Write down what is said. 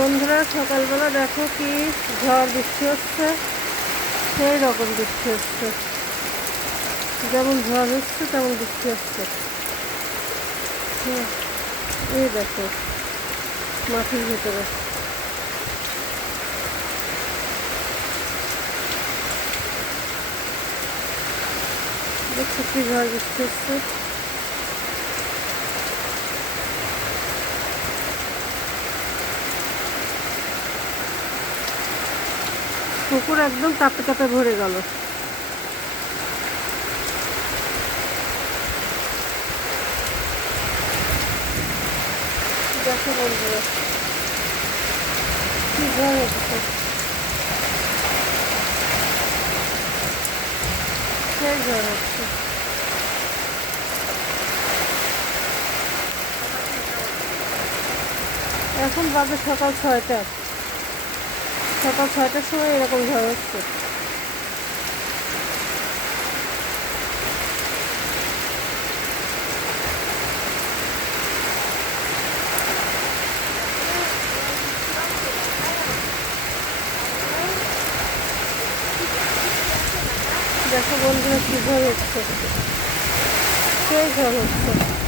বন্ধুরা, সকালবেলা দেখো কি ঝড় বৃষ্টি হচ্ছে, সেই রকম বৃষ্টি হচ্ছে। যেমন ঝড় হচ্ছে তেমন বৃষ্টি হচ্ছে। এই দেখো মাটির ভিতরে দেখছো কি ঝড় বৃষ্টি হচ্ছে। পুকুর একদম তাপে তাপে ভরে গেল। দেখো বন্ধুরা কি ঝড় হচ্ছে, সেই ঝড় হচ্ছে। এখন বাজে সকাল 6টা। সকাল 6টার সময় এরকম ঝড় হচ্ছে। দেখো বন্ধুরা কি ঝড় হচ্ছে, সেই ঝড় হচ্ছে।